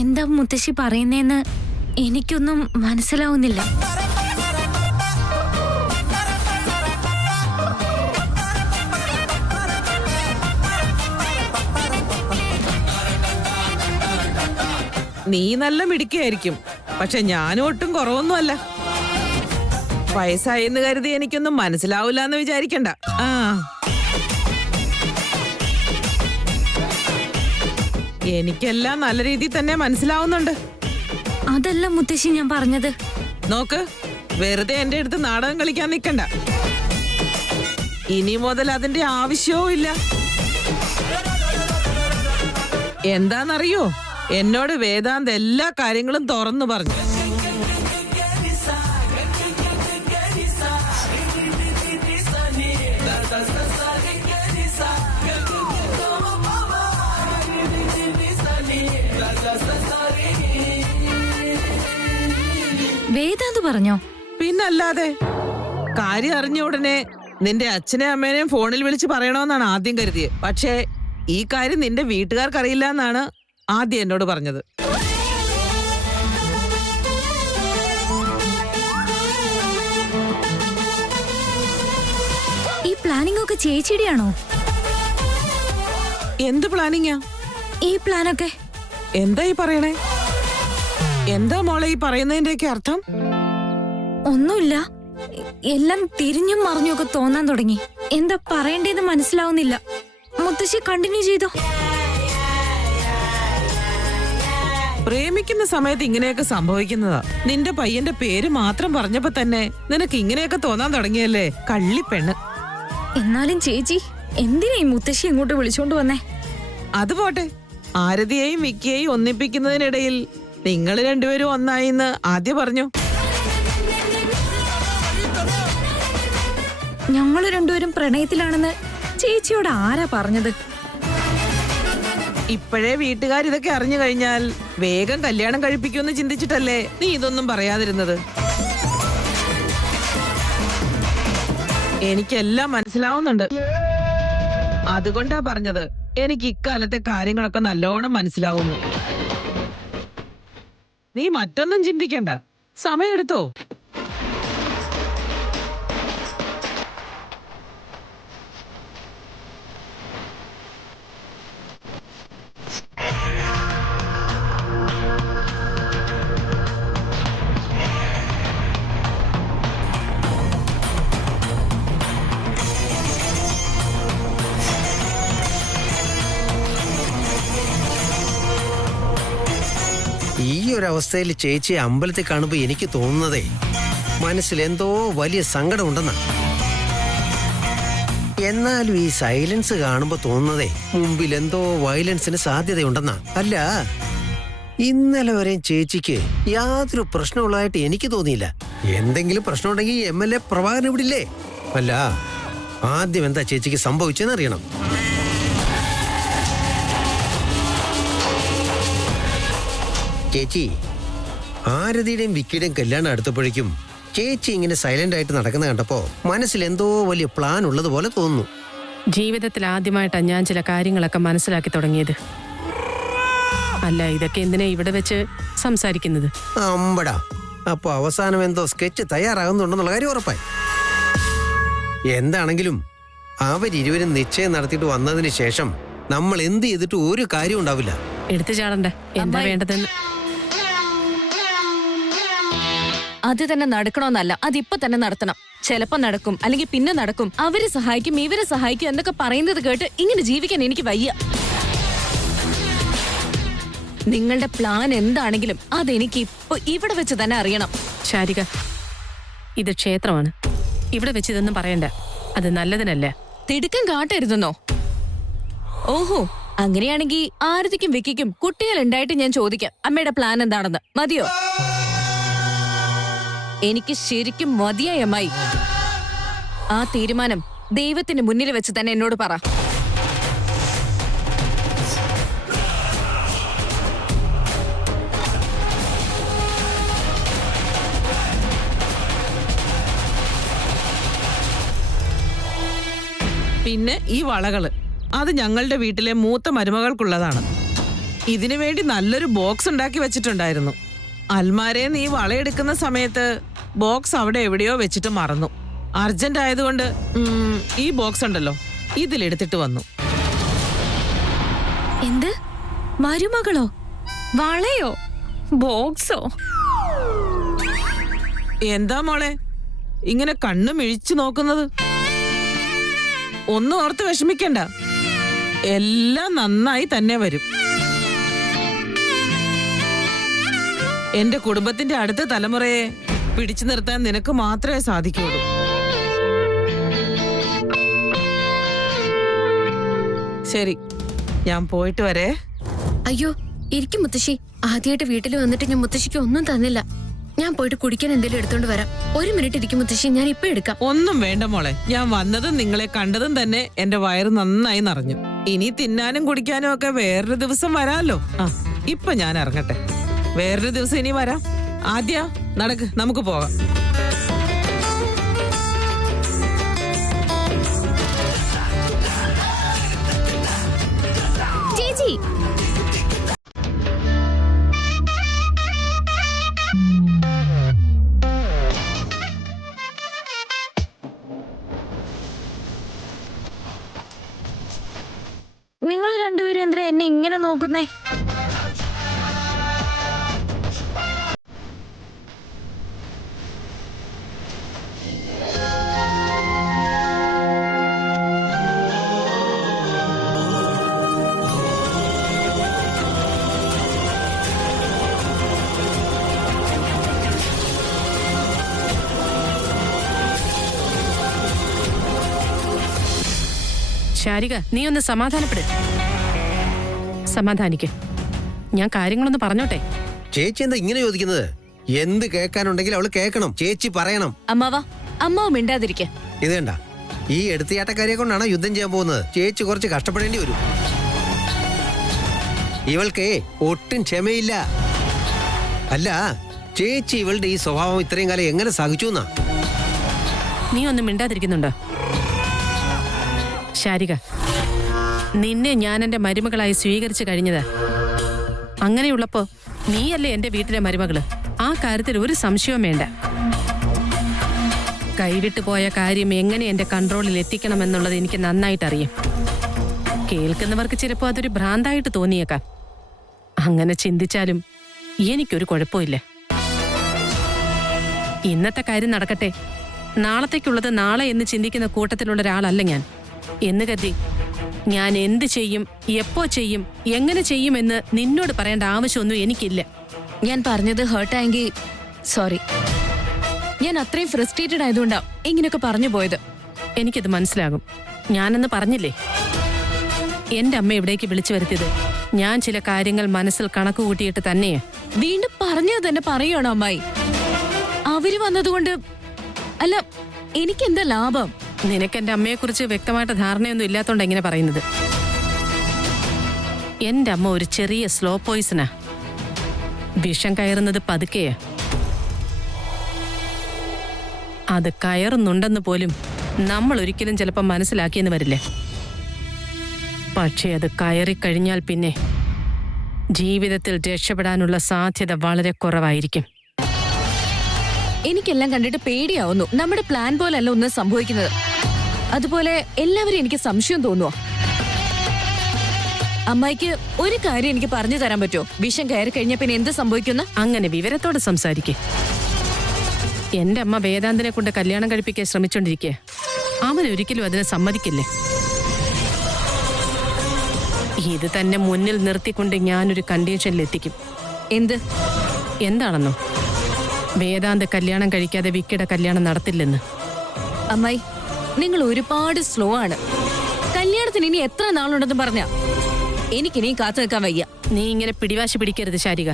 എന്താ മുത്തശ്ശി പറയുന്നേന്ന് എനിക്കൊന്നും മനസ്സിലാവുന്നില്ല. നീ നല്ല മിടുക്കിയായിരിക്കും, പക്ഷെ ഞാനും ഒട്ടും കുറവൊന്നുമല്ല. വയസ്സായെന്ന് കരുതി എനിക്കൊന്നും മനസ്സിലാവില്ല എന്ന് വിചാരിക്കണ്ട. എനിക്കെല്ലാം നല്ല രീതിയിൽ തന്നെ മനസ്സിലാവുന്നുണ്ട്. അതല്ല മുത്തശ്ശി ഞാൻ പറഞ്ഞത്. നോക്ക്, വെറുതെ എന്റെ അടുത്ത് നാടകം കളിക്കാൻ നിൽക്കണ്ട. ഇനി മുതൽ അതിന്റെ ആവശ്യവും ഇല്ല. എന്താന്നറിയോ, എന്നോട് വേദാന്ത് എല്ലാ കാര്യങ്ങളും തുറന്നു പറഞ്ഞു. വേദാന്ത് പറഞ്ഞോ? പിന്നല്ലാതെ. കാര്യം അറിഞ്ഞ ഉടനെ നിന്റെ അച്ഛനെ അമ്മേനെയും ഫോണിൽ വിളിച്ച് പറയണമെന്നാണ് ആദ്യം കരുതിയത്. പക്ഷേ ഈ കാര്യം നിന്റെ വീട്ടുകാർക്കറിയില്ല എന്നാണ് ആദ്യം എന്നോട് പറഞ്ഞത്. ഈ പ്ലാനിംഗ് ഒക്കെ ചേച്ചിയുടെയാണോ? എന്ത് പ്ലാനിങ്ങാ ഈ പ്ലാനൊക്കെ? എന്താ ഈ പറയണേ? എന്താ മോളെ ഈ പറയുന്നതിന്റെയൊക്കെ അർത്ഥം? ഒന്നുമില്ല, എല്ലാം തിരിഞ്ഞും മറിഞ്ഞും ഒക്കെ തോന്നാൻ തുടങ്ങി. എന്താ പറയേണ്ടതെന്ന് മനസ്സിലാവുന്നില്ല. മുത്തശ്ശി കണ്ടിന്യൂ ചെയ്തോ. പ്രേമിക്കുന്ന സമയത്ത് ഇങ്ങനെയൊക്കെ സംഭവിക്കുന്നതാ. നിന്റെ പയ്യന്റെ പേര് മാത്രം പറഞ്ഞപ്പോ തന്നെ നിനക്ക് ഇങ്ങനെയൊക്കെ തോന്നാൻ തുടങ്ങിയല്ലേ, കള്ളിപ്പെണ്ണ്. എന്നാലും ചേച്ചി എന്തിനാ ഈ മുത്തശ്ശി ഇങ്ങോട്ട് വിളിച്ചോണ്ട് വന്നേ? അത് പോട്ടെ, ആരതിയെയും വിക്കിയെയും ഒന്നിപ്പിക്കുന്നതിനിടയിൽ നിങ്ങൾ രണ്ടുപേരും ഒന്നായിന്ന് ആദ്യം പറഞ്ഞു. ഞങ്ങള് രണ്ടുപേരും പ്രണയത്തിലാണെന്ന് ചേച്ചിയോട് ആരാ പറഞ്ഞത്? ഇപ്പോഴേ വീട്ടുകാർ ഇതൊക്കെ അറിഞ്ഞു കഴിഞ്ഞാൽ വേഗം കല്യാണം കഴിപ്പിക്കുമെന്ന് ചിന്തിച്ചിട്ടല്ലേ നീ ഇതൊന്നും പറയാതിരുന്നത്? എനിക്കെല്ലാം മനസ്സിലാവുന്നുണ്ട്. അതുകൊണ്ടാ പറഞ്ഞത് എനിക്ക് ഇക്കാലത്തെ കാര്യങ്ങളൊക്കെ നല്ലോണം മനസ്സിലാവുന്നു. നീ മറ്റൊന്നും ചിന്തിക്കണ്ട, സമയെടുത്തോ. ഈ ഒരു അവസ്ഥയിൽ ചേച്ചിയെ അമ്പലത്തിൽ കാണുമ്പോൾ എനിക്ക് തോന്നുന്നതേ മനസ്സിൽ എന്തോ വലിയ സങ്കടം ഉണ്ടെന്നാ. എന്നാലും ഈ സൈലൻസ് കാണുമ്പോൾ തോന്നുന്നതേ മുമ്പിൽ എന്തോ വയലൻസിന് സാധ്യതയുണ്ടെന്നാ. അല്ല, ഇന്നലെ വരെയും ചേച്ചിക്ക് യാതൊരു പ്രശ്നമുള്ളതായിട്ട് എനിക്ക് തോന്നിയില്ല. എന്തെങ്കിലും പ്രശ്നമുണ്ടെങ്കിൽ MLA പ്രഭാകരൻ ഇവിടില്ലേ? അല്ല, ആദ്യം എന്താ ചേച്ചിക്ക് സംഭവിച്ചെന്ന് അറിയണം. ചേച്ചി, ആരതിയുടെയും വിക്കിയുടെയും കല്യാണം അടുത്തപ്പോഴേക്കും ചേച്ചി ഇങ്ങനെ സൈലന്റ് ആയിട്ട് നടക്കുന്ന കണ്ടപ്പോ മനസ്സിൽ എന്തോ വലിയ പ്ലാൻ ഉള്ളതുപോലെ തോന്നുന്നു. ജീവിതത്തിൽ ആദ്യമായിട്ടാണ് ഞാൻ ചില കാര്യങ്ങളൊക്കെ മനസ്സിലാക്കി തുടങ്ങിയത്. അല്ല, ഇതൊക്കെ എന്തിനാ ഇവിടെ വെച്ച് സംസാരിക്കുന്നത്? അമ്പടാ, അപ്പൊ അവസാനം എന്തോ സ്കെച്ച് തയ്യാറാകുന്നുണ്ടെന്നുള്ള കാര്യം ഉറപ്പായി. എന്താണെങ്കിലും അവരിരുവരും നിശ്ചയം നടത്തിയിട്ട് വന്നതിന് ശേഷം നമ്മൾ എന്ത് ചെയ്തിട്ട് ഒരു കാര്യം ഉണ്ടാവില്ല. എടുത്തു ചാടണ്ട, എന്താ വേണ്ടതെന്ന്. അത് തന്നെ നടക്കണമെന്നല്ല, അതിപ്പോ തന്നെ നടത്തണം. ചിലപ്പോ നടക്കും, അല്ലെങ്കിൽ പിന്നെ നടക്കും. അവരെ സഹായിക്കും, ഇവരെ സഹായിക്കും എന്നൊക്കെ പറയുന്നത് കേട്ട് ഇങ്ങനെ ജീവിക്കാൻ എനിക്ക് വയ്യ. നിങ്ങളുടെ പ്ലാൻ എന്താണെങ്കിലും അതെനിക്ക് ഇപ്പൊ ഇവിടെ വെച്ച് തന്നെ അറിയണം. ശാരിക, ഇത് ക്ഷേത്രമാണ്. ഇവിടെ വെച്ച് ഇതൊന്നും പറയണ്ട, അത് നല്ലതിനല്ല. തിടുക്കം കാട്ടരുതെന്നോ? ഓഹോ, അങ്ങനെയാണെങ്കിൽ ആരതിക്കും വിക്കിക്കും കുട്ടികൾ ഉണ്ടായിട്ട് ഞാൻ ചോദിക്കാം അമ്മയുടെ പ്ലാൻ എന്താണെന്ന്. മതിയോ? എനിക്ക് ശരിക്കും മതിയായി അമ്മായി. ആ തീരുമാനം ദൈവത്തിന് മുന്നിൽ വെച്ച് തന്നെ എന്നോട് പറ. പിന്നെ ഈ വളകള്, അത് ഞങ്ങളുടെ വീട്ടിലെ മൂത്ത മരുമകൾക്കുള്ളതാണ്. ഇതിനു വേണ്ടി നല്ലൊരു ബോക്സ് ഉണ്ടാക്കി വെച്ചിട്ടുണ്ടായിരുന്നു. അൽമാരെ നീ വളയെടുക്കുന്ന സമയത്ത് ബോക്സ് അവിടെ എവിടെയോ വെച്ചിട്ട് മറന്നു. അർജന്റ് ആയതുകൊണ്ട് ഈ ബോക്സ് ഉണ്ടല്ലോ ഇതിലെടുത്തിട്ട് വന്നു. എന്ത്? മരുമകളോ? വളയോ? ബോക്സോ? എന്താ മോളെ ഇങ്ങനെ കണ്ണു മിഴിച്ചു നോക്കുന്നത്? ഒന്നും ഓർത്ത് വിഷമിക്കണ്ട, എല്ലാം നന്നായി തന്നെ വരും. എന്റെ കുടുംബത്തിന്റെ അടുത്ത തലമുറയെ പിടിച്ചു നിർത്താൻ നിനക്ക് മാത്രമേ സാധിക്കുള്ളൂ. ശരി, ഞാൻ പോയിട്ട് വരേ. അയ്യോ ഇരിക്കും മുത്തശ്ശി. ആദ്യമായിട്ട് വീട്ടിൽ വന്നിട്ട് ഞാൻ മുത്തശ്ശിക്ക് ഒന്നും തന്നില്ല. ഞാൻ പോയിട്ട് കുടിക്കാൻ എന്തെങ്കിലും എടുത്തോണ്ട് വരാം. 1 മിനിറ്റ് ഇരിക്കും മുത്തശ്ശി, ഞാൻ ഇപ്പൊ എടുക്കാം. ഒന്നും വേണ്ട മോളെ, ഞാൻ വന്നതും നിങ്ങളെ കണ്ടതും തന്നെ എന്റെ വയറ് നന്നായി നിറഞ്ഞു. ഇനി തിന്നാനും കുടിക്കാനും ഒക്കെ വേറൊരു ദിവസം വരാമല്ലോ. ഇപ്പൊ ഞാൻ ഇറങ്ങട്ടെ, വേറൊരു ദിവസം ഇനി വരാം. ആദ്യ നടക്ക്, നമുക്ക് പോകാം. ചേച്ചി, നിങ്ങൾ രണ്ടുപേരും എന്തിനാ എന്നെ ഇങ്ങനെ നോക്കുന്നേ? ശാരിക, നീ ഒന്ന് സമാധാനിക്ക്. ഞാൻ കാര്യങ്ങളൊന്ന് പറഞ്ഞോട്ടെ. ചേച്ചി എന്താ ഇങ്ങനെ ചോദിക്കുന്നത്? എന്ത് കേൾക്കാനുണ്ടെങ്കിൽ അവള് കേൾക്കണം, ചേച്ചി പറയണം. അമ്മാവ് മിണ്ടാതിരിക്കെ. ഇത് കണ്ട, ഈ എടുത്തിയാട്ടക്കാരിയെ കൊണ്ടാണ് യുദ്ധം ചെയ്യാൻ പോകുന്നത്. ചേച്ചി കുറച്ച് കഷ്ടപ്പെടേണ്ടി വരും. ഇവൾക്ക് ഒട്ടും ക്ഷമയില്ല. അല്ല, ചേച്ചി ഇവളുടെ ഈ സ്വഭാവം ഇത്രയും കാലം എങ്ങനെ സഹിച്ചു എന്നാ? നീ ഒന്നും മിണ്ടാതിരിക്കുന്നുണ്ടോ? ശാരിക, നിന്നെ ഞാൻ എന്റെ മരുമകളായി സ്വീകരിച്ചു കഴിഞ്ഞതാ. അങ്ങനെയുള്ളപ്പോ നീയല്ലേ എന്റെ വീട്ടിലെ മരുമകള്. ആ കാര്യത്തിൽ ഒരു സംശയവും വേണ്ട. കൈവിട്ടു പോയ കാര്യം എങ്ങനെ എന്റെ കൺട്രോളിൽ എത്തിക്കണമെന്നുള്ളത് എനിക്ക് നന്നായിട്ടറിയാം. കേൾക്കുന്നവർക്ക് ചിലപ്പോ അതൊരു ഭ്രാന്തായിട്ട് തോന്നിയേക്കാം. അങ്ങനെ ചിന്തിച്ചാലും എനിക്കൊരു കുഴപ്പമില്ല. ഇന്നത്തെ കാര്യം നടക്കട്ടെ, നാളത്തേക്കുള്ളത് നാളെ എന്ന് ചിന്തിക്കുന്ന കൂട്ടത്തിലുള്ള ഒരാളല്ല ഞാൻ. എന്ന് കരുതി ഞാൻ എന്ത് ചെയ്യും, എപ്പോ ചെയ്യും, എങ്ങനെ ചെയ്യുമെന്ന് നിന്നോട് പറയേണ്ട ആവശ്യമൊന്നും എനിക്കില്ല. ഞാൻ പറഞ്ഞത് ഹേർട്ടായെങ്കിൽ സോറി. ഞാൻ അത്രയും ഫ്രസ്ട്രേറ്റഡ് ആയതുകൊണ്ടാ ഇങ്ങനെയൊക്കെ പറഞ്ഞു പോയത്. എനിക്കത് മനസ്സിലാകും. ഞാനെന്ന് പറഞ്ഞില്ലേ, എന്റെ അമ്മ ഇവിടേക്ക് വിളിച്ചു വരുത്തിയത് ഞാൻ ചില കാര്യങ്ങൾ മനസ്സിൽ കണക്ക് കൂട്ടിയിട്ട് തന്നെയാ. വീണ്ടും പറഞ്ഞത് തന്നെ പറയുകയാണോ അമ്മായി? അവര് വന്നതുകൊണ്ട് അല്ല, എനിക്കെന്താ ലാഭം? നിനക്ക് എന്റെ അമ്മയെക്കുറിച്ച് വ്യക്തമായിട്ട് ധാരണയൊന്നും ഇല്ലാത്തോണ്ട് എങ്ങനെ പറയുന്നത്? എന്റെ അമ്മ ഒരു ചെറിയ സ്ലോ പോയിസനാ. വിഷം കയറുന്നത് പതുക്കെയാ. അത് കയറുന്നുണ്ടെന്ന് പോലും നമ്മൾ ഒരിക്കലും ചിലപ്പോൾ മനസ്സിലാക്കിയെന്ന് വരില്ലേ. പക്ഷേ അത് കയറിക്കഴിഞ്ഞാൽ പിന്നെ ജീവിതത്തിൽ രക്ഷപ്പെടാനുള്ള സാധ്യത വളരെ കുറവായിരിക്കും. എനിക്കെല്ലാം കണ്ടിട്ട് പേടിയാവുന്നു. നമ്മുടെ പ്ലാൻ പോലല്ല ഒന്നും സംഭവിക്കുന്നത്. അതുപോലെ എല്ലാവരും എനിക്ക് സംശയം തോന്നുവോ? അമ്മായിക്ക് ഒരു കാര്യം എനിക്ക് പറഞ്ഞു തരാൻ പറ്റുമോ? വിഷം കയറി കഴിഞ്ഞാൽ പിന്നെ എന്ത് സംഭവിക്കുന്ന? അങ്ങനെ വിവരത്തോടെ സംസാരിക്കേ. എന്റെ അമ്മ വേദാന്തിനെ കൊണ്ട് കല്യാണം കഴിപ്പിക്കാൻ ശ്രമിച്ചോണ്ടിരിക്കേ. അവൻ ഒരിക്കലും അതിനെ സമ്മതിക്കില്ലേ. ഇത് തന്നെ മുന്നിൽ നിർത്തിക്കൊണ്ട് ഞാനൊരു കണ്ടീഷനിലെത്തിക്കും. എന്താണെന്നോ? വേദാന്ത് കല്യാണം കഴിക്കാതെ വിക്കിയുടെ കല്യാണം നടത്തില്ലെന്ന്. അമ്മായി, നിങ്ങൾ ഒരുപാട് സ്ലോ ആണ്. കല്യാണത്തിന് ഇനി എത്ര നാളുണ്ടെന്ന് പറഞ്ഞാ എനിക്കിനി കാത്തു നിൽക്കാൻ വയ്യ. നീ ഇങ്ങനെ പിടിവാശി പിടിക്കരുത് ശാരിക.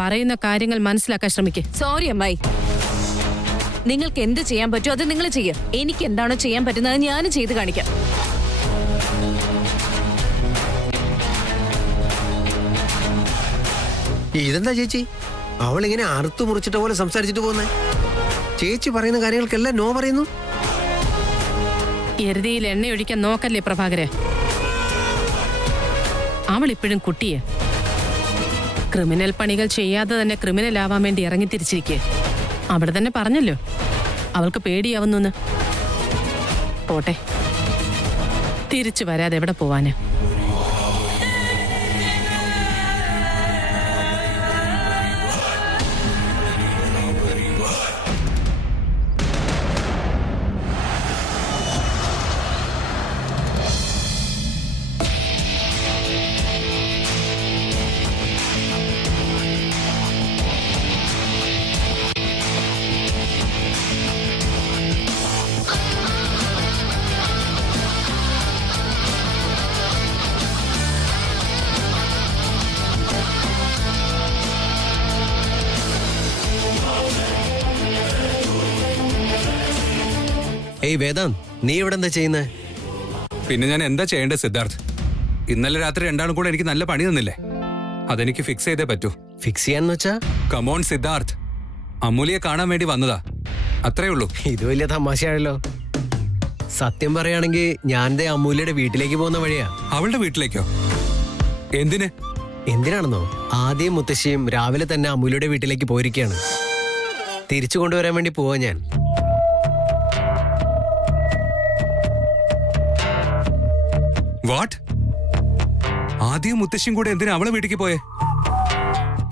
പറയുന്ന കാര്യങ്ങൾ മനസ്സിലാക്കാൻ ശ്രമിക്കേ. സോറി അമ്മായി. നിങ്ങൾക്ക് എന്ത് ചെയ്യാൻ പറ്റുമോ അത് നിങ്ങൾ ചെയ്യുക. എനിക്ക് എന്താണോ ചെയ്യാൻ പറ്റുന്നത് ഞാനും ചെയ്ത് കാണിക്കാം. ഇതെന്താ ചേച്ചി, അവളിങ്ങനെ അറുത്തു മുറിച്ചിട്ട പോലെ സംസാരിച്ചിട്ട് പോകുന്നേ? ചേച്ചി പറയുന്ന കാര്യങ്ങൾക്കെല്ലാം നോ പറയുന്നു. എരുതിയിൽ എണ്ണയൊഴിക്കാൻ നോക്കല്ലേ പ്രഭാകരെ. അവൾ ഇപ്പോഴും കുട്ടിയെ. ക്രിമിനൽ പണികൾ ചെയ്യാതെ തന്നെ ക്രിമിനൽ ആവാൻ വേണ്ടി ഇറങ്ങി തിരിച്ചിരിക്കുക. അവിടെ തന്നെ പറഞ്ഞല്ലോ അവൾക്ക് പേടിയാവുന്നു. പോട്ടെ, തിരിച്ചു വരാതെ എവിടെ പോവാന്? ഏയ് വേദാന്ത്, നീ ഇവിടെ എന്താ ചെയ്യുന്നത്? പിന്നെ ഞാൻ എന്താ ചെയ്യേണ്ടത് സിദ്ധാർത്ഥ്? ഇന്നലെ രാത്രി രണ്ടാളും കൂടെ എനിക്ക് നല്ല പണി തന്നില്ലേ? അതെനിക്ക് ഫിക്സ് ചെയ്തേ പറ്റൂ. ഫിക്സ് ചെയ്യാന്ന് വെച്ചാ? കമോൺ സിദ്ധാർത്ഥ്, അമൂലിയെ കാണാൻ വേണ്ടി വന്നതാ, അത്രേ ഉള്ളൂ. ഇത് വലിയ തമാശയാണല്ലോ. സത്യം പറയുകയാണെങ്കിൽ ഞാൻ ദേ അമൂല്യയുടെ വീട്ടിലേക്ക് പോകുന്ന വഴിയാ. അവളുടെ വീട്ടിലേക്കോ? എന്തിന്? എന്തിനാണെന്നോ, ആദ്യം മുത്തശ്ശിയും രാവിലെ തന്നെ അമൂല്യയുടെ വീട്ടിലേക്ക് പോയിരിക്കുകയാണ്. തിരിച്ചു കൊണ്ടുവരാൻ വേണ്ടി പോവാ ഞാൻ. വാട്ട്? ആദ്യം മുത്തശ്ശിയും കൂടെ എന്തിനാ അവളെ വീട്ടിലേക്ക് പോയേ?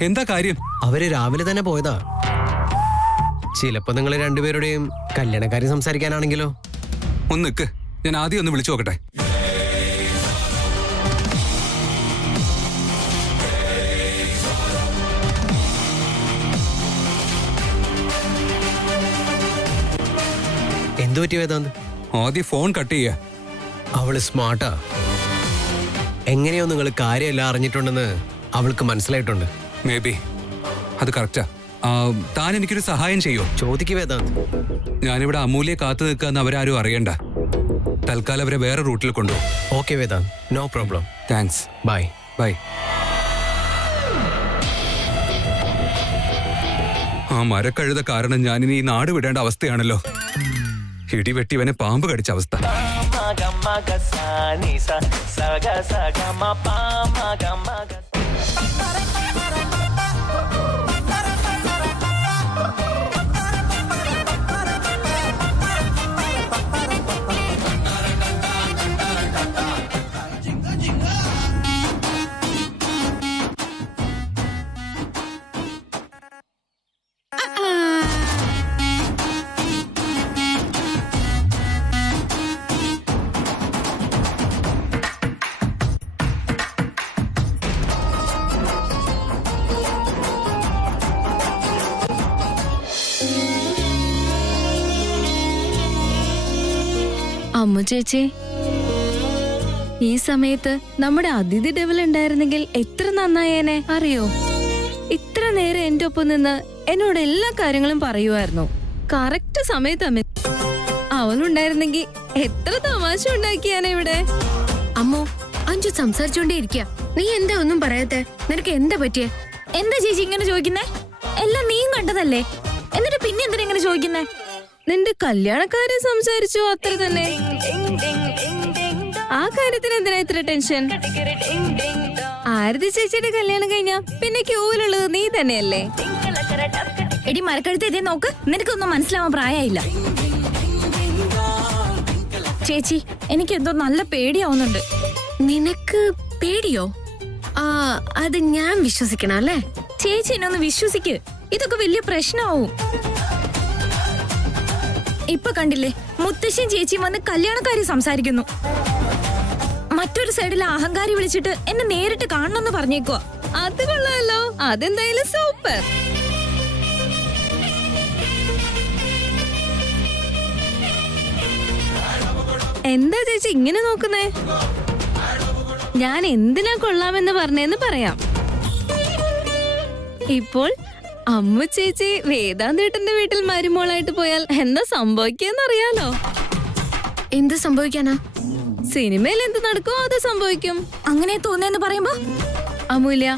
എന്താ കാര്യം? അവര് രാവിലെ തന്നെ പോയതാ. ചിലപ്പോ നിങ്ങൾ രണ്ടുപേരുടെയും കല്യാണക്കാര്യം സംസാരിക്കാനാണെങ്കിലോ? ഒന്ന് നിക്ക്, ഞാൻ ആദ്യം ഒന്ന് വിളിച്ചു നോക്കട്ടെ. എന്തു പറ്റി വേദാന്ത്? ആദ്യം ഫോൺ കട്ട് ചെയ്യാ. അവള് സ്മാർട്ടാ. എങ്ങനെയോ നിങ്ങൾ കാര്യമെല്ലാം അറിഞ്ഞിട്ടുണ്ടെന്ന് അവൾക്ക് മനസ്സിലായിട്ടുണ്ട്. മേ ബി അത് കറക്റ്റാ. താൻ എനിക്കൊരു സഹായം ചെയ്യോ? ചോദിക്ക് വേദാന്ത്. ഞാനിവിടെ അമൂല്യെ കാത്തു നിൽക്കാന്ന് അവരാരും അറിയണ്ട. തൽക്കാലം അവരെ വേറെ റൂട്ടിൽ കൊണ്ടുപോകും. Okay Vedant, no problem. Thanks. Bye. Bye. ആ മരക്കഴുത കാരണം ഞാനിനി ഈ നാട് വിടേണ്ട അവസ്ഥയാണല്ലോ. ഇടിവെട്ടി ഇവനെ പാമ്പ് കടിച്ച അവസ്ഥ. അമ്മ ചേച്ചി, ഈ സമയത്ത് നമ്മുടെ അതിഥി ഡെവൽ ഉണ്ടായിരുന്നെങ്കിൽ എത്ര നന്നായേനെ അറിയോ? ഇത്ര നേരം എന്റെ ഒപ്പം നിന്ന് എന്നോട് എല്ലാ കാര്യങ്ങളും പറയുമായിരുന്നു. കറക്റ്റ് സമയത്ത് അമ്മ അവനുണ്ടായിരുന്നെങ്കിൽ എത്ര തമാശ ഉണ്ടാക്കിയാനെ ഇവിടെ. അമ്മോ, അഞ്ചു സംസാരിച്ചോണ്ടേ ഇരിക്കുക. നീ എന്താ ഒന്നും പറയാത്തെ? നിനക്ക് എന്താ പറ്റിയേ? എന്താ ചേച്ചി ഇങ്ങനെ ചോദിക്കുന്നേ? എല്ലാം നീയും കണ്ടതല്ലേ, എന്നിട്ട് പിന്നെ എന്തിനാ ഇങ്ങനെ ചോദിക്കുന്നേ? നിന്റെ കല്യാണക്കാരെ സംസാരിച്ചു, അത്ര തന്നെ. ആ കാര്യത്തിന് എന്തിനാ ഇത്ര ടെൻഷൻ? ആരതി ചേച്ചിയുടെ കല്യാണം കഴിഞ്ഞാ പിന്നെ ക്യൂവിലുള്ളത് നീ തന്നെയല്ലേ? എടി മരക്കഴുത്ത് ഇതേ നോക്ക്, നിനക്കൊന്നും മനസ്സിലാവാൻ പ്രായമില്ല. ചേച്ചി, എനിക്ക് എന്തോ നല്ല പേടിയാവുന്നുണ്ട്. നിനക്ക് പേടിയോ? അത് ഞാൻ വിശ്വസിക്കണം അല്ലേ? ചേച്ചി എന്നെ ഒന്ന് വിശ്വസിക്ക്, ഇതൊക്കെ വലിയ പ്രശ്നമാവും. ഇപ്പൊ കണ്ടില്ലേ, മുത്തശ്ശിയും ചേച്ചിയും വന്ന് കല്യാണക്കാരി സംസാരിക്കുന്നു. മറ്റൊരു സൈഡിൽ അഹങ്കാരി വിളിച്ചിട്ട് എന്നെ നേരിട്ട് കാണണമെന്ന് പറഞ്ഞേക്കുവാ. അത് കൊള്ളാമല്ലോ, അതെന്തായാലും സൂപ്പർ. എന്താ ചേച്ചി ഇങ്ങനെ നോക്കുന്നേ? ഞാൻ എന്തിനാ കൊള്ളാമെന്ന് പറഞ്ഞെന്ന് പറയാം. ഇപ്പോൾ അമ്മ ചേച്ചി വേദാന്തേട്ടന്റെ വീട്ടിൽ മരുമോളായിട്ട് പോയാൽ എന്താ സംഭവിക്കാന്നറിയാലോ? എന്ത് സംഭവിക്കാനാ? സിനിമയിൽ എന്ത് നടക്കുമോ അത് സംഭവിക്കും. അങ്ങനെ തോന്നിയെന്ന് പറയുമ്പോ അമൂല്യ,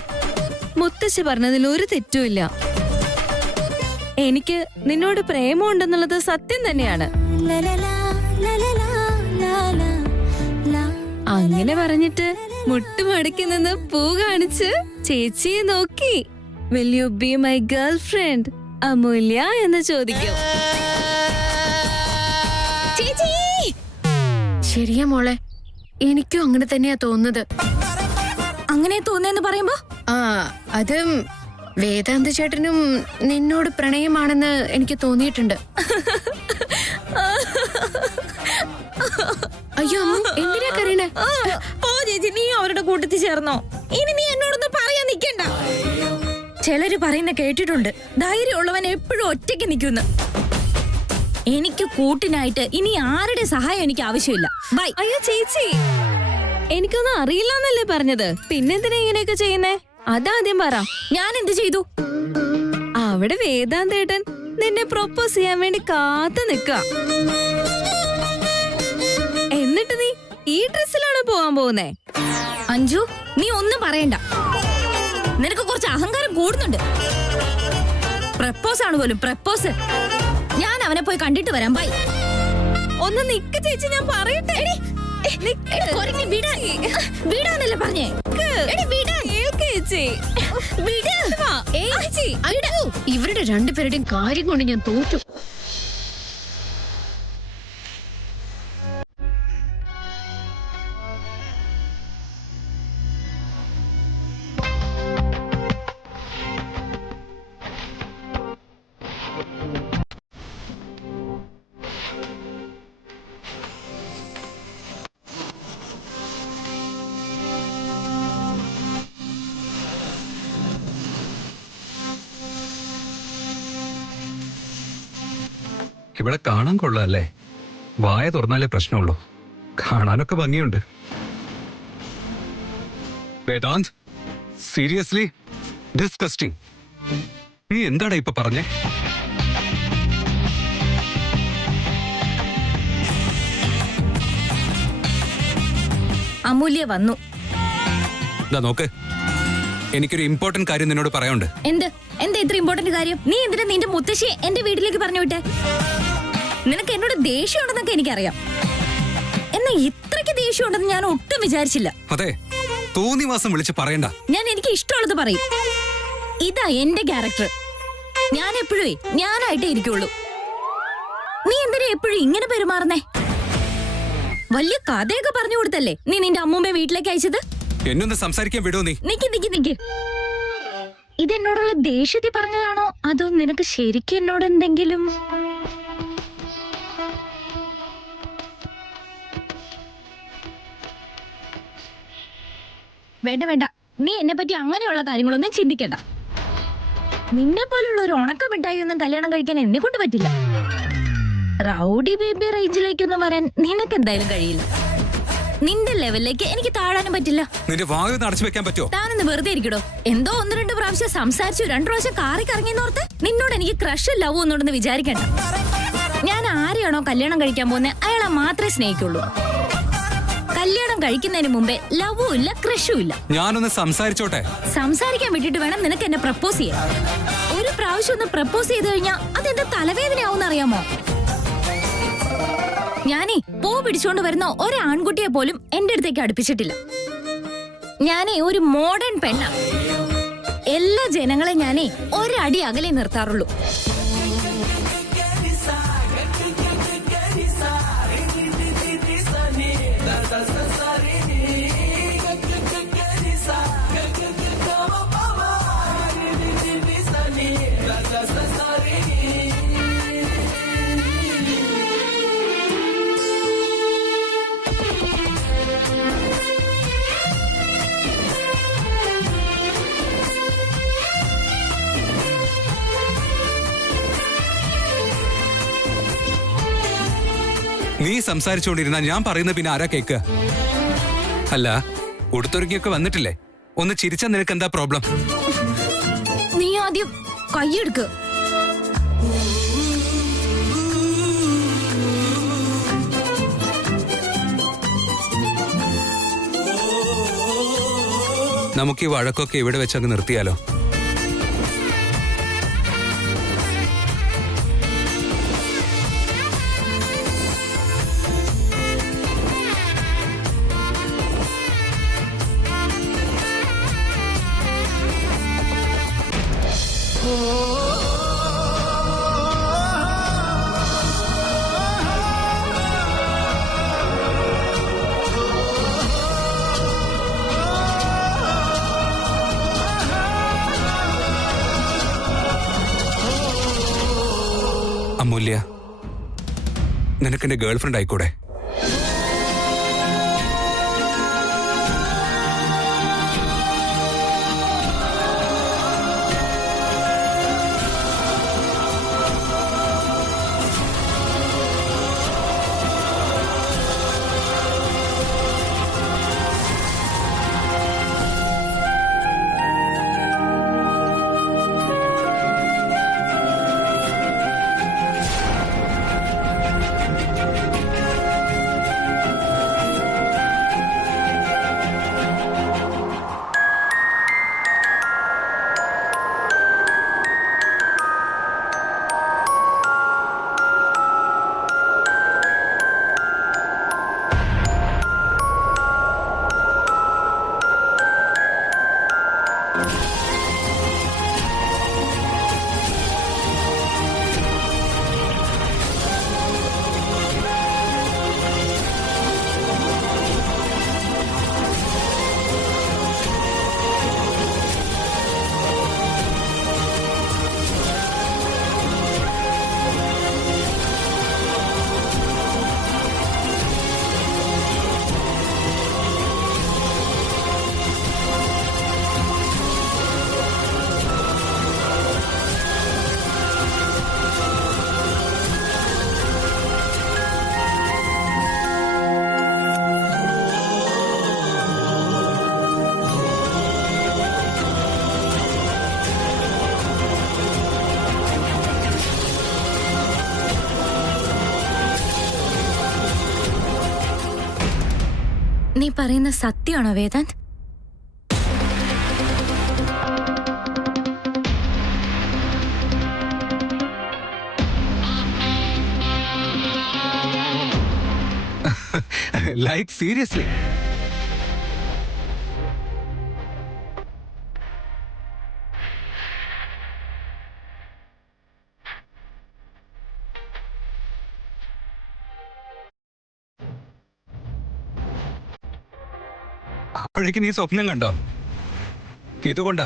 മുത്തശ്ശി പറഞ്ഞതിൽ ഒരു തെറ്റുമില്ല. എനിക്ക് നിന്നോട് പ്രേമമുണ്ടെന്നുള്ളത് സത്യം തന്നെയാണ്. അങ്ങനെ പറഞ്ഞിട്ട് മുട്ടുമടക്കി നിന്ന് പൂ കാണിച്ച് ചേച്ചിയെ നോക്കി will you be my girl friend Amulya എന്ന് ചോദിക്കും. ചേച്ചി ശരിയാ മോളെ, എനിക്കും അങ്ങനെ തന്നെയാ തോന്നുന്നത്. അങ്ങനെ തോന്നിയെന്ന് പറയുമ്പോ ആ അത് വേദാന്ത ചേട്ടനും നിന്നോട് പ്രണയമാണെന്ന് എനിക്ക് തോന്നിയിട്ടുണ്ട്. അയ്യോ അമ്മ, എന്തിനാ കരയണേ? ഓ ചേച്ചി, നീ അവരുടെ കൂട്ടത്തിൽ ചേർന്നോ? ഇനി നീ എന്നോടൊന്നും പറയാൻ നിക്കണ്ട. ചിലര് പറയുന്ന കേട്ടിട്ടുണ്ട്, ധൈര്യമുള്ളവൻ എപ്പോഴും ഒറ്റയ്ക്ക് നിൽക്കുന്നു. എനിക്ക് കൂട്ടിനായിട്ട് ഇനി ആരുടെ സഹായം എനിക്ക് ആവശ്യമില്ല. ബൈ. അയ്യോ ചേച്ചി, എനിക്കൊന്നും അറിയില്ലെന്നല്ലേ പറഞ്ഞത്, പിന്നെന്തിനാ ഇങ്ങനെയൊക്കെ ചെയ്യുന്നേ? അതാദ്യം പറ. ഞാൻ എന്ത് ചെയ്തു? അവിടെ വേദാന്തേട്ടൻ നിന്നെ പ്രൊപ്പോസ് ചെയ്യാൻ വേണ്ടി കാത്തു നിക്ക. എന്നിട്ട് നീ ഈ ഡ്രസ്സിലാണ് പോവാൻ പോകുന്നേ? അഞ്ജു, നീ ഒന്നും പറയണ്ട. നിനക്ക് കുറച്ച് അഹങ്കാരം കൂടുന്നുണ്ട്. പ്രപ്പോസ് ആണ് പോലും, പ്രപ്പോസ്. ഞാൻ അവനെ പോയി കണ്ടിട്ട് വരാം. ബൈ. ഒന്ന് നിക്ക് ചേച്ചി, ഞാൻ പറയട്ടെ. വീടാന്നല്ലേ പറഞ്ഞേ? ഇവരുടെ രണ്ടുപേരുടെയും കാര്യം കൊണ്ട് ഞാൻ തോറ്റു. ഇവിടെ കാണാൻ കൊള്ളാല്ലേ? വായ തുറന്നാലേ പ്രശ്നമുള്ളൂ. കാണാനൊക്കെ ഭംഗിയുണ്ട്. Vedant, seriously disgusting. നീ എന്താടാ ഇപ്പൊ പറഞ്ഞേ? അമൂല്യ വന്നു. നോക്ക്, എനിക്കൊരു ഇമ്പോർട്ടന്റ് കാര്യം നിന്നോട് പറയാനുണ്ട്. എന്താ ഇത്ര ഇമ്പോർട്ടന്റ് കാര്യം? നീ എന്തിനാ നിന്റെ മുത്തശ്ശിയെ എന്റെ വീട്ടിലേക്ക് പറഞ്ഞു വിട്ടെ? നിനക്ക് എന്നോട് ദേഷ്യം ഉണ്ടെന്നൊക്കെ എനിക്കറിയാം. എന്നാ ഇത്രയ്ക്ക് ദേഷ്യം ഉണ്ടെന്ന് ഞാൻ ഒട്ടും വിചാരിച്ചില്ല. അതെ, തോന്നിവാസം വിളിച്ച് പറയണ്ട. ഞാൻ എനിക്ക് ഇഷ്ടമുള്ളത് പറയും. ഇതാ എന്റെ ക്യാരക്ടർ. ഞാൻ എപ്പോഴേ ഞാനായിട്ടേ ഇരിക്കുള്ളൂ. നീ എന്തിനാ എപ്പോഴും ഇങ്ങനെ പെരുമാറുന്നേ? വലിയ കഥയൊക്കെ പറഞ്ഞു കൊടുത്തല്ലേ നീ നിന്റെ അമ്മൂമ്മയെ വീട്ടിലേക്ക് അയച്ചത്? എന്നൊന്ന് സംസാരിക്കാൻ വിടോ നീ? നിക്ക്. ഇതെന്നോടുള്ള ദേഷ്യത്തിൽ പറഞ്ഞതാണോ അതോ നിനക്ക് ശരിക്കും എന്നോട് എന്തെങ്കിലും? വേണ്ട, നീ എന്നെ പറ്റി അങ്ങനെയുള്ള കാര്യങ്ങളൊന്നും ചിന്തിക്കണ്ട. നിന്നെ പോലുള്ള ഒരു ഉണക്ക മിഠായി ഒന്നും കല്യാണം കഴിക്കാൻ എന്നെ കൊണ്ട് പറ്റില്ല. റൗഡി ബേബി റേഞ്ചിലേക്കൊന്നും വരാൻ നിനക്ക് എന്തായാലും കഴിയില്ല. നിന്റെ ലെവലിലേക്ക് എനിക്ക് താഴാനും പറ്റില്ല. നിന്റെ വായു അടച്ചു വെക്കാൻ പറ്റുമോ? താനൊന്ന് വെറുതെ ഇരിക്കടോ. എന്തോ 1-2 പ്രാവശ്യം സംസാരിച്ചു, 2 പ്രാവശ്യം കാറി കറങ്ങിയെന്നോർത്ത് നിന്നോട് എനിക്ക് ക്രഷ് ലവ് ഒന്നുണ്ടെന്ന് വിചാരിക്കണ്ട. ഞാൻ ആരെയാണോ കല്യാണം കഴിക്കാൻ പോകുന്നത് അയാളെ മാത്രമേ സ്നേഹിക്കുള്ളൂ. കല്യാണം കഴിക്കുന്നതിന് മുമ്പേ ലവും ഇല്ല, ക്രഷും ഇല്ല. ഞാനൊന്ന് സംസാരിച്ചോട്ടെ? സംസാരിക്കാൻ വിട്ടിട്ട് വേണം നിനക്ക് എന്നെ പ്രപ്പോസ് ചെയ്യാൻ. ഒരു പ്രാവശ്യം ഒന്ന് പ്രപ്പോസ് ചെയ്ത് കഴിഞ്ഞാൽ അതെന്താ തലവേദനയാവും അറിയാമോ? ഞാനേ പൂ പിടിച്ചോണ്ട് വരുന്ന ഒരു ആൺകുട്ടിയെ പോലും എന്റെ അടുത്തേക്ക് അടുപ്പിച്ചിട്ടില്ല. ഞാനേ ഒരു മോഡേൺ പെണ്ണാ. എല്ലാ ജനങ്ങളെ ഞാനേ ഒരടി അകലെ നിർത്താറുള്ളൂ. നീ സംസാരിച്ചുകൊണ്ടിരുന്ന ഞാൻ പറയുന്ന പിന്നെ ആരാ കേൾക്കുക? അല്ല, ഉടുത്തൊരുങ്ങിയൊക്കെ വന്നിട്ടില്ലേ? ഒന്ന് ചിരിച്ചാൽ നിനക്ക് എന്താ പ്രോബ്ലം? നീ ആദ്യം കൈയെടുക്ക്. നമുക്ക് ഈ വഴക്കൊക്കെ ഇവിടെ വെച്ചങ്ങ് നിർത്തിയാലോ? അമൂല്യ, നിനക്കെന്റെ ഗേൾഫ്രണ്ട് ആയിക്കൂടെ? നീ പറയുന്ന സത്യമാണോ വേദാന്ത്? Like seriously? അപ്പോഴേക്ക് നീ സ്വപ്നം കണ്ടോ? ഇതുകൊണ്ടാ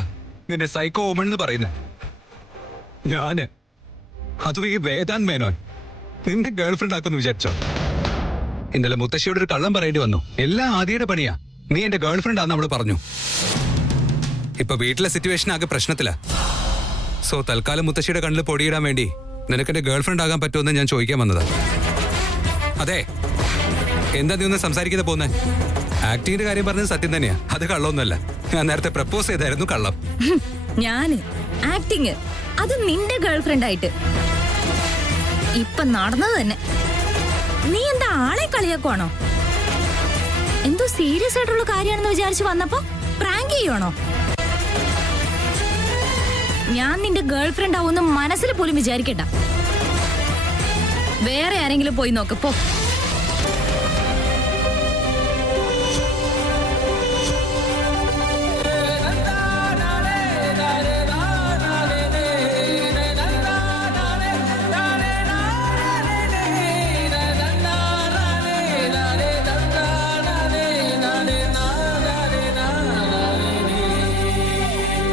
നിന്നെ സൈക്കോ വുമൺ എന്ന് പറയുന്നത്. ഞാന് അതും ഈ വേദാന്ത് മേനോൻ നിന്റെ ഗേൾഫ്രണ്ട് ആക്കുമെന്ന് വിചാരിച്ചോ? ഇന്നലെ മുത്തശ്ശിയോട് ഒരു കള്ളം പറയേണ്ടി വന്നു. എല്ലാം ആദിയുടെ പണിയാ. നീ എന്റെ ഗേൾഫ്രണ്ട് ആന്ന് അവള് പറഞ്ഞു. ഇപ്പൊ വീട്ടിലെ സിറ്റുവേഷൻ ആകെ പ്രശ്നത്തിലാ. സോ തൽക്കാലം മുത്തശ്ശിയുടെ കണ്ണിൽ പൊടിയിടാൻ വേണ്ടി നിനക്ക് എന്റെ ഗേൾഫ്രണ്ട് ആകാൻ പറ്റുമെന്ന് ഞാൻ ചോദിക്കാൻ വന്നതാ. അതെ, എന്താ നീ ഒന്ന് സംസാരിക്കാതെ പോന്നെ? ആക്ടിങ്ങിന്റെ കാര്യം പറഞ്ഞത് സത്യം തന്നെയാ, അത് കള്ളമൊന്നുമല്ല. ഞാൻ നേരത്തെ പ്രപ്പോസ് ചെയ്തായിരുന്നു കള്ളം. ഞാന് ആക്ടിങ്, അത് നിന്റെ ഗേൾഫ്രണ്ട് ആയിട്ട് ഇപ്പൊ നടന്നത് തന്നെ. നീ എന്താ ആളെ കളിയാക്കുവാണോ? എന്തോ സീരിയസ് ആയിട്ടുള്ള കാര്യമാണെന്ന് വിചാരിച്ചു വന്നപ്പോ പ്രാങ്ക് ചെയ്യണോ? ഞാൻ നിന്റെ ഗേൾഫ്രണ്ട് ആവുമെന്ന് മനസ്സിൽ പോലും വിചാരിക്കണ്ട. വേറെ ആരെങ്കിലും പോയി നോക്ക് പോ.